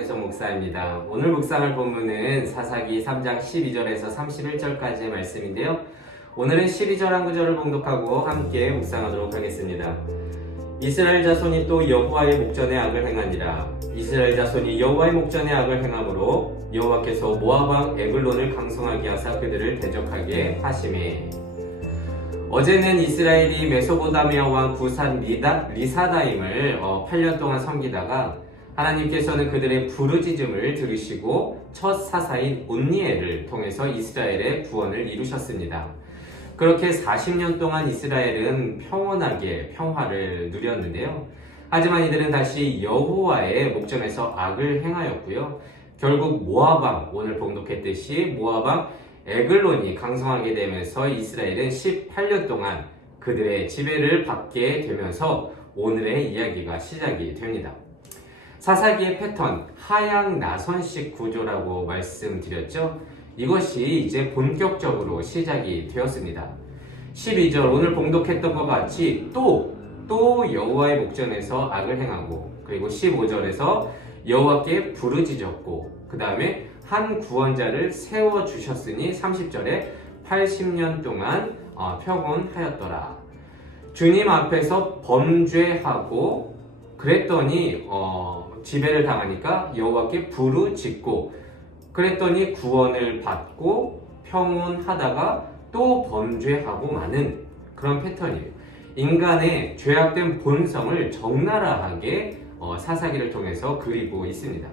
황혜성 목사입니다. 오늘 묵상할 본문은 사사기 3장 12절에서 31절까지의 말씀인데요. 오늘은 12절 한 구절을 봉독하고 함께 묵상하도록 하겠습니다. 이스라엘 자손이 또 여호와의 목전에 악을 행하니라. 이스라엘 자손이 여호와의 목전에 악을 행함으로 여호와께서 모압 왕 에글론을 강성하게 하사 그들을 대적하게 하시매. 어제는 이스라엘이 메소포타미아 왕 구산 리사다임을 8년 동안 섬기다가 하나님께서는 그들의 부르짖음을 들으시고 첫 사사인 온니엘을 통해서 이스라엘의 구원을 이루셨습니다. 그렇게 40년 동안 이스라엘은 평온하게 평화를 누렸는데요. 하지만 이들은 다시 여호와의 목전에서 악을 행하였고요. 결국 모압 왕, 오늘 봉독했듯이 모압 왕 에글론이 강성하게 되면서 이스라엘은 18년 동안 그들의 지배를 받게 되면서 오늘의 이야기가 시작이 됩니다. 사사기의 패턴, 하향 나선식 구조라고 말씀드렸죠. 이것이 이제 본격적으로 시작이 되었습니다. 12절 오늘 봉독했던 것 같이 또 여호와의 목전에서 악을 행하고, 그리고 15절에서 여호와께 부르짖었고, 그 다음에 한 구원자를 세워주셨으니 30절에 80년 동안 평온하였더라. 주님 앞에서 범죄하고 그랬더니 지배를 당하니까 여호와께 부르짖고, 그랬더니 구원을 받고 평온하다가 또 범죄하고 마는 그런 패턴이에요. 인간의 죄악된 본성을 적나라하게 사사기를 통해서 그리고 있습니다.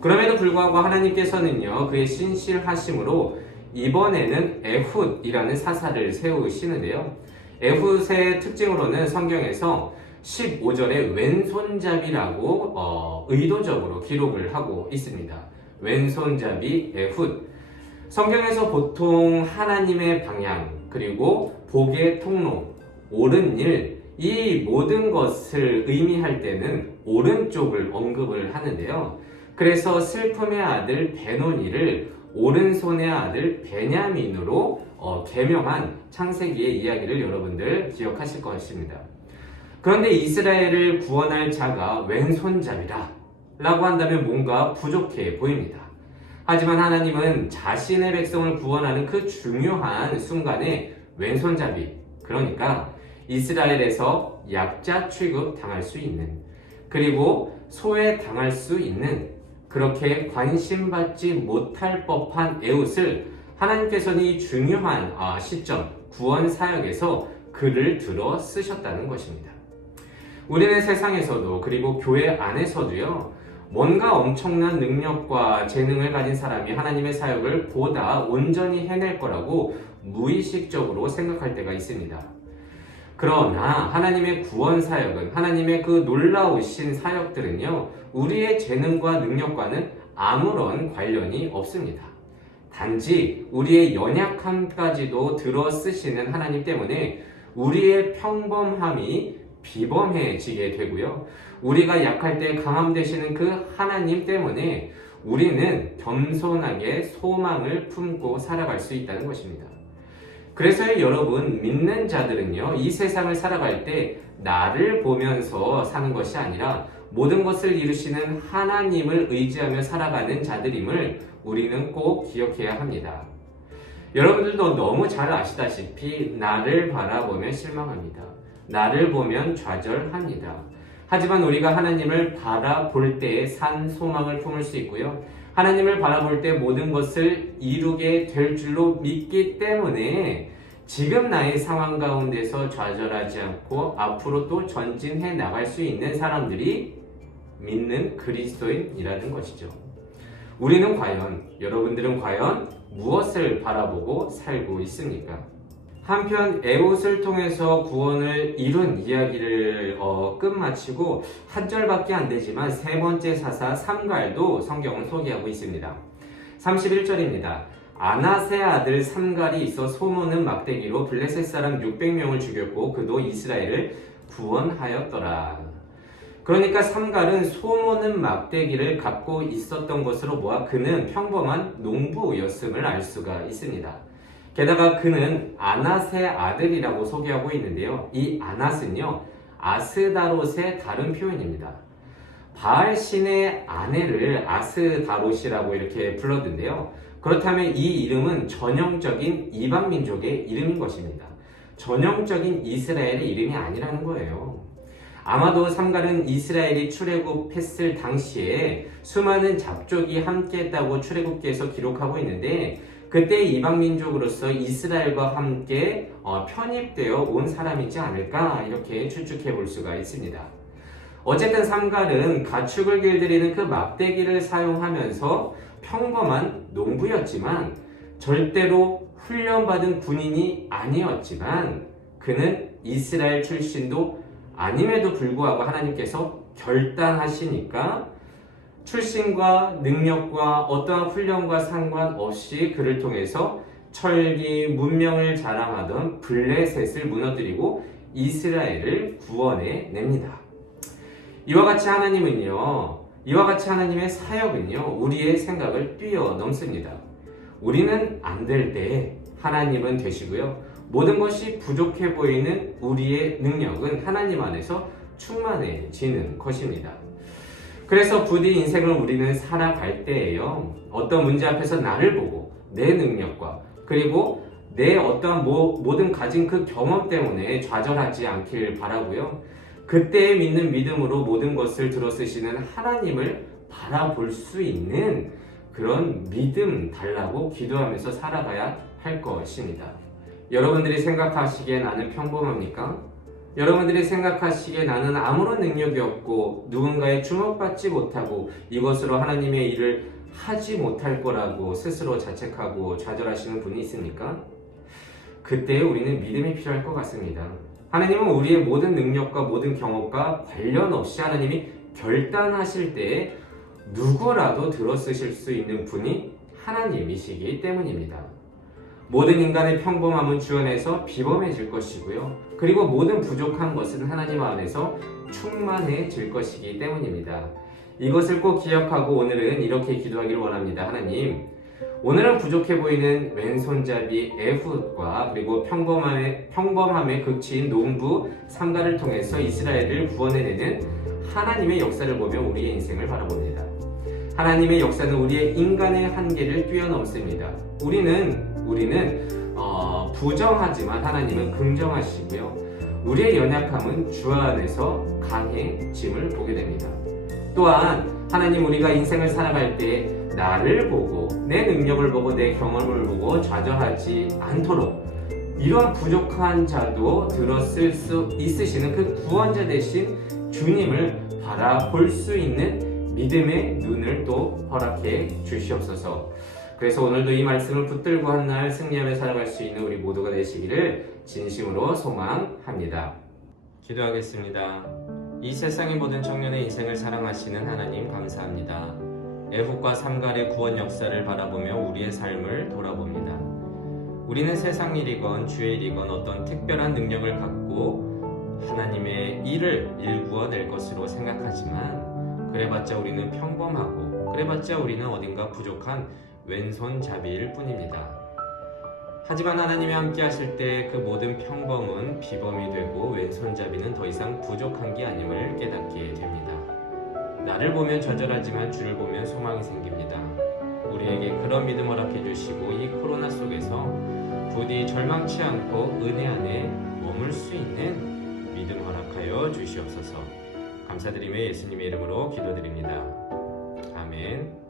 그럼에도 불구하고 하나님께서는요, 그의 신실하심으로 이번에는 에훗이라는 사사를 세우시는데요. 에훗의 특징으로는 성경에서 15절에 왼손잡이라고 의도적으로 기록을 하고 있습니다. 왼손잡이 에훗. 성경에서 보통 하나님의 방향, 그리고 복의 통로, 옳은 일, 이 모든 것을 의미할 때는 오른쪽을 언급을 하는데요. 그래서 슬픔의 아들 베노니를 오른손의 아들 베냐민으로 개명한 창세기의 이야기를 여러분들 기억하실 것입니다. 그런데 이스라엘을 구원할 자가 왼손잡이라 라고 한다면 뭔가 부족해 보입니다. 하지만 하나님은 자신의 백성을 구원하는 그 중요한 순간에 왼손잡이, 그러니까 이스라엘에서 약자 취급 당할 수 있는, 그리고 소외 당할 수 있는, 그렇게 관심받지 못할 법한 에훗을 하나님께서는 이 중요한 시점, 구원 사역에서 그를 들어 쓰셨다는 것입니다. 우리는 세상에서도, 그리고 교회 안에서도요, 뭔가 엄청난 능력과 재능을 가진 사람이 하나님의 사역을 보다 온전히 해낼 거라고 무의식적으로 생각할 때가 있습니다. 그러나 하나님의 구원 사역은, 하나님의 그 놀라우신 사역들은요, 우리의 재능과 능력과는 아무런 관련이 없습니다. 단지 우리의 연약함까지도 들어 쓰시는 하나님 때문에 우리의 평범함이 비범해지게 되고요. 우리가 약할 때 강함 되시는 그 하나님 때문에 우리는 겸손하게 소망을 품고 살아갈 수 있다는 것입니다. 그래서 여러분, 믿는 자들은요, 이 세상을 살아갈 때 나를 보면서 사는 것이 아니라 모든 것을 이루시는 하나님을 의지하며 살아가는 자들임을 우리는 꼭 기억해야 합니다. 여러분들도 너무 잘 아시다시피 나를 바라보며 실망합니다. 나를 보면 좌절합니다. 하지만 우리가 하나님을 바라볼 때에 산 소망을 품을 수 있고요. 하나님을 바라볼 때 모든 것을 이루게 될 줄로 믿기 때문에 지금 나의 상황 가운데서 좌절하지 않고 앞으로 또 전진해 나갈 수 있는 사람들이 믿는 그리스도인이라는 것이죠. 우리는 과연, 여러분들은 과연 무엇을 바라보고 살고 있습니까? 한편 에훗을 통해서 구원을 이룬 이야기를 끝마치고 한 절밖에 안 되지만 세 번째 사사 삼갈도 성경은 소개하고 있습니다. 31절입니다. 아낫의 아들 삼갈이 있어 소모는 막대기로 블레셋 사람 600명을 죽였고 그도 이스라엘을 구원하였더라. 그러니까 삼갈은 소모는 막대기를 갖고 있었던 것으로 보아 그는 평범한 농부였음을 알 수가 있습니다. 게다가 그는 아낫의 아들이라고 소개하고 있는데요. 이 아낫은요, 아스다롯의 다른 표현입니다. 바알 신의 아내를 아스다롯이라고 이렇게 불렀는데요. 그렇다면 이 이름은 전형적인 이방 민족의 이름인 것입니다. 전형적인 이스라엘의 이름이 아니라는 거예요. 아마도 삼갈은 이스라엘이 출애굽했을 당시에 수많은 잡족이 함께했다고 출애굽기에서 기록하고 있는데, 그때 이방 민족으로서 이스라엘과 함께 편입되어 온 사람이지 않을까 이렇게 추측해 볼 수가 있습니다. 어쨌든 삼갈은 가축을 길들이는 그 막대기를 사용하면서 평범한 농부였지만 절대로 훈련받은 군인이 아니었지만, 그는 이스라엘 출신도 아님에도 불구하고 하나님께서 결단하시니까 출신과 능력과 어떠한 훈련과 상관없이 그를 통해서 철기, 문명을 자랑하던 블레셋을 무너뜨리고 이스라엘을 구원해 냅니다. 이와 같이 하나님의 사역은요, 우리의 생각을 뛰어넘습니다. 우리는 안 될 때 하나님은 되시고요. 모든 것이 부족해 보이는 우리의 능력은 하나님 안에서 충만해지는 것입니다. 그래서 부디 인생을 우리는 살아갈 때에요, 어떤 문제 앞에서 나를 보고 내 능력과 그리고 내 어떠한 모든 가진 그 경험 때문에 좌절하지 않길 바라고요. 그때에 믿는 믿음으로 모든 것을 들어쓰시는 하나님을 바라볼 수 있는 그런 믿음 달라고 기도하면서 살아가야 할 것입니다. 여러분들이 생각하시기에 나는 평범합니까? 여러분들이 생각하시기에 나는 아무런 능력이 없고 누군가의 주목받지 못하고 이것으로 하나님의 일을 하지 못할 거라고 스스로 자책하고 좌절하시는 분이 있습니까? 그때 우리는 믿음이 필요할 것 같습니다. 하나님은 우리의 모든 능력과 모든 경험과 관련 없이 하나님이 결단하실 때에 누구라도 들어쓰실 수 있는 분이 하나님이시기 때문입니다. 모든 인간의 평범함은 주 안에서 비범해질 것이고요. 그리고 모든 부족한 것은 하나님 안에서 충만해질 것이기 때문입니다. 이것을 꼭 기억하고 오늘은 이렇게 기도하기를 원합니다. 하나님, 오늘은 부족해 보이는 왼손잡이 에훗과 그리고 평범함의 극치인 농부 삼갈을 통해서 이스라엘을 구원해내는 하나님의 역사를 보며 우리의 인생을 바라봅니다. 하나님의 역사는 우리의 인간의 한계를 뛰어넘습니다. 우리는 부정하지만 하나님은 긍정하시고요. 우리의 연약함은 주 안에서 강해짐을 보게 됩니다. 또한 하나님, 우리가 인생을 살아갈 때 나를 보고 내 능력을 보고 내 경험을 보고 좌절하지 않도록 이러한 부족한 자도 들었을 수 있으시는 그 구원자 되신 주님을 바라볼 수 있는 믿음의 눈을 또 허락해 주시옵소서. 그래서 오늘도 이 말씀을 붙들고 한 날 승리하며 살아갈 수 있는 우리 모두가 되시기를 진심으로 소망합니다. 기도하겠습니다. 이 세상의 모든 청년의 인생을 사랑하시는 하나님, 감사합니다. 에훗과 삼갈의 구원 역사를 바라보며 우리의 삶을 돌아봅니다. 우리는 세상 일이건 주의 일이건 어떤 특별한 능력을 갖고 하나님의 일을 일구어낼 것으로 생각하지만, 그래봤자 우리는 평범하고 그래봤자 우리는 어딘가 부족한 왼손잡이일 뿐입니다. 하지만 하나님이 함께 하실 때 그 모든 평범은 비범이 되고 왼손잡이는 더 이상 부족한 게 아님을 깨닫게 됩니다. 나를 보면 좌절하지만 주를 보면 소망이 생깁니다. 우리에게 그런 믿음 허락해 주시고 이 코로나 속에서 부디 절망치 않고 은혜 안에 머물 수 있는 믿음 허락하여 주시옵소서. 감사드리며 예수님의 이름으로 기도드립니다. 아멘.